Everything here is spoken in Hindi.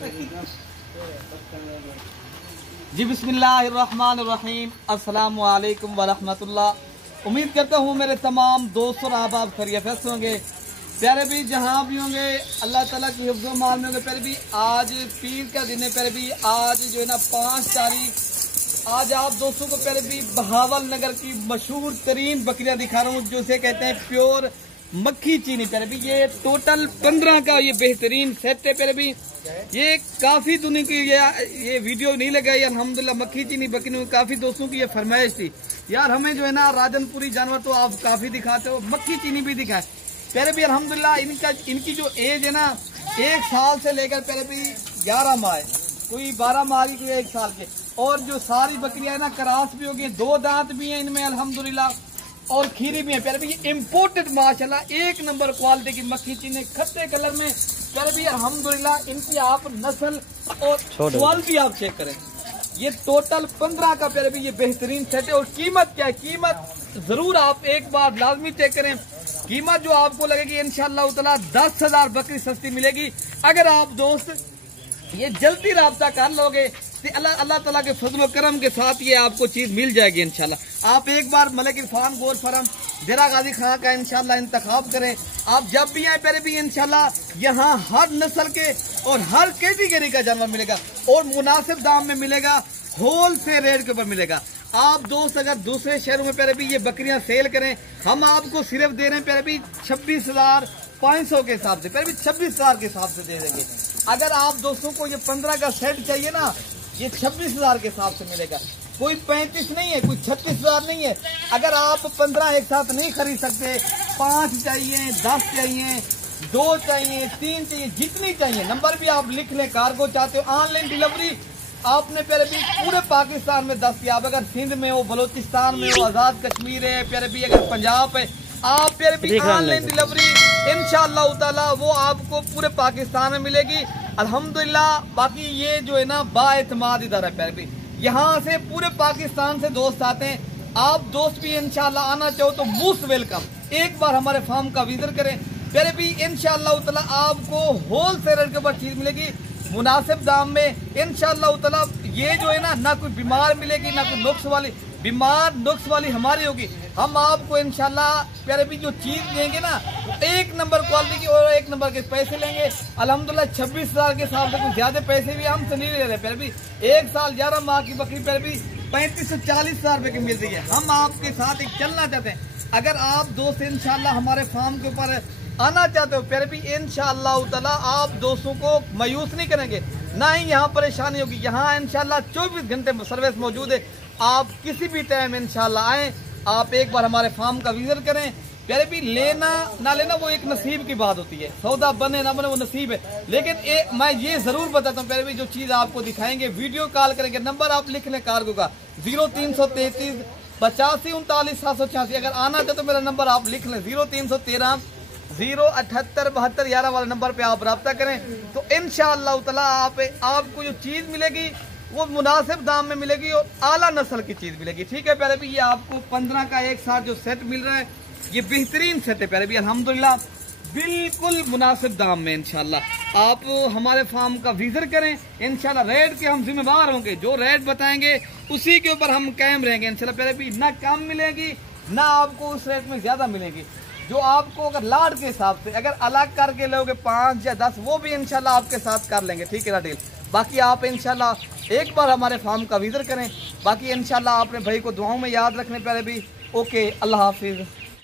जी बिस्मिल्लाहिर्रहमानिर्रहीम, अस्सलामु अलैकुम वरहमतुल्लाह। उम्मीद करता हूँ मेरे तमाम दोस्त और अहबाब खैरियत होंगे। प्यारे भी जहाँ भी होंगे अल्लाह ताला की हिफ्ज़ मान में होंगे। प्यारे भी आज पीर का दिन है। प्यारे भी आज जो है ना 5 तारीख, आज आप दोस्तों को प्यारे भी बहावल नगर की मशहूर तरीन बकरियां दिखा रहा हूँ, जिसे कहते हैं प्योर मक्खी चीनी। प्यारे भी ये टोटल 15 का ये बेहतरीन सेट है। प्यारे भी ये काफी दुनिया की ये वीडियो नहीं लगाई अल्हम्दुलिल्लाह। मक्खी चीनी बकरी में काफी दोस्तों की ये फरमाइश थी, यार हमें जो है ना राजनपुरी जानवर तो आप काफी दिखाते हो, मक्खी चीनी भी दिखाए। प्यारे भी अल्हम्दुलिल्लाह इनकी जो एज है ना 1 साल से लेकर प्यारे भी 11 माह, कोई 12 माह की, कोई 1 साल के। और जो सारी बकरियां है ना क्रॉस भी होगी, 2 दांत भी हैं इनमें अल्हम्दुलिल्लाह, और खीरी भी है। प्यारे भी ये इम्पोर्टेड माशाल्लाह 1 नंबर क्वालिटी की मक्खी चीनी खट्टे कलर में। प्यारे भी अल्हम्दुलिल्लाह इनकी आप नस्ल और क्वालिटी आप चेक करें। ये टोटल 15 का प्यारे भी ये बेहतरीन सेट है। और कीमत क्या है, कीमत जरूर आप एक बार लाजमी चेक करें। कीमत जो आपको लगेगी इंशाअल्लाह ताला 10,000 बकरी सस्ती मिलेगी। अगर आप दोस्त ये जल्दी राब्ता कर लोगे तो अल्लाह ताला के फजल करम के साथ ये आपको चीज मिल जाएगी इंशाल्लाह। आप एक बार मलिक इरफान गोल फरम देरा गाजी खां का इंशाल्लाह इंतखाब करें। आप जब भी आए प्यारे भी इंशाल्लाह यहाँ हर नस्ल के और हर कैटेगरी का जानवर मिलेगा और मुनासिब दाम में मिलेगा, होल से रेट के ऊपर मिलेगा। आप दोस्त अगर दूसरे शहरों में प्यारे भी ये बकरियां सेल करें, हम आपको सिर्फ दे रहे हैं प्यारे भी 26,500 के हिसाब से, प्यारे भी 26,000 के हिसाब से दे देंगे। अगर आप दोस्तों को ये 15 का सेट चाहिए ना, ये 26,000 के हिसाब से मिलेगा। कोई 35 नहीं है, कोई 36,000 नहीं है। अगर आप 15 एक साथ नहीं खरीद सकते, 5 चाहिए, 10 चाहिए, 2 चाहिए, 3 चाहिए, जितनी चाहिए नंबर भी आप लिख लें। कार्गो चाहते हो, ऑनलाइन डिलीवरी आपने प्यारे भी पूरे पाकिस्तान में दस्तयाब। अगर सिंध में हो, बलोचिस्तान में हो, आजाद कश्मीर है, प्यारे भी अगर पंजाब है, आप प्यारे भी ऑनलाइन डिलीवरी इंशाअल्लाह ताला वो आपको पूरे पाकिस्तान में मिलेगी अल्हम्दुलिल्लाह। बाकी ये जो है ना बाएतमाद इधर है प्यारे भी, यहाँ से पूरे पाकिस्तान से दोस्त आते हैं। आप दोस्त भी इंशाअल्लाह आना चाहो तो मोस्ट वेलकम। एक बार हमारे फार्म का विजिट करें प्यारे भी, इंशाअल्लाह ताला आपको होल सेल रेट के ऊपर चीज मिलेगी मुनासिब दाम में इंशाअल्लाह ताला। ये जो है ना कोई बीमार मिलेगी, ना कोई नुक्स वाली हमारी होगी। हम आपको इंशाअल्लाह प्यारे भी जो चीज देंगे ना 1 नंबर क्वालिटी की और 1 नंबर के पैसे लेंगे अल्हम्दुलिल्लाह। 26,000 के हिसाब से कुछ ज्यादा पैसे भी हमसे नहीं ले रहे प्यारे भी। 1 साल 11 माह की बकरी प्यारे भी 3540 रुपए की मिल रही है। हम आपके साथ एक चलना चाहते हैं। अगर आप दोस्त इंशाअल्लाह हमारे फार्म के ऊपर आना चाहते हो प्यारे भी इंशाअल्लाह ताला आप दोस्तों को मायूस नहीं करेंगे, ना ही यहाँ परेशानी होगी। यहाँ इंशाअल्लाह 24 घंटे सर्विस मौजूद है। आप किसी भी टाइम इंशाअल्लाह आए, आप एक बार हमारे फार्म का विजिट करें। प्यारे भी लेना ना लेना वो एक नसीब की बात होती है, सौदा बने ना बने वो नसीब है। लेकिन मैं ये जरूर बताता हूँ प्यारे भी जो चीज आपको दिखाएंगे वीडियो कॉल करेंगे। नंबर आप लिख लें कार्गो का 0333 85 39 786। अगर आना चाहे तो मेरा नंबर आप लिख लें 0313 078 72 11 वाले नंबर पे आप राब्ता करें तो इंशाअल्लाह ताला आपको जो चीज मिलेगी वो मुनासिब दाम में मिलेगी और आला नस्ल की चीज मिलेगी। ठीक है प्यारे भी, ये आपको 15 का एक साथ जो सेट मिल रहा है ये बेहतरीन सेट है प्यारे भी अल्हम्दुलिल्लाह, बिल्कुल मुनासिब दाम में। इंशाअल्लाह आप हमारे फार्म का विजिट करें। इंशाअल्लाह रेट के हम जिम्मेवार होंगे, जो रेट बताएंगे उसी के ऊपर हम कायम रहेंगे इंशाअल्लाह प्यारे भी। ना कम मिलेगी ना आपको उस रेट में ज्यादा मिलेगी। जो आपको अगर लाट के हिसाब से अगर अलग करके लोगे 5 या 10 वो भी इंशाल्लाह आपके साथ कर लेंगे। ठीक है ना डील। बाकी आप इंशाल्लाह एक बार हमारे फार्म का विजिट करें। बाकी इंशाल्लाह आपने भाई को दुआओं में याद रखने प्यारे भी। ओके, अल्लाह हाफिज।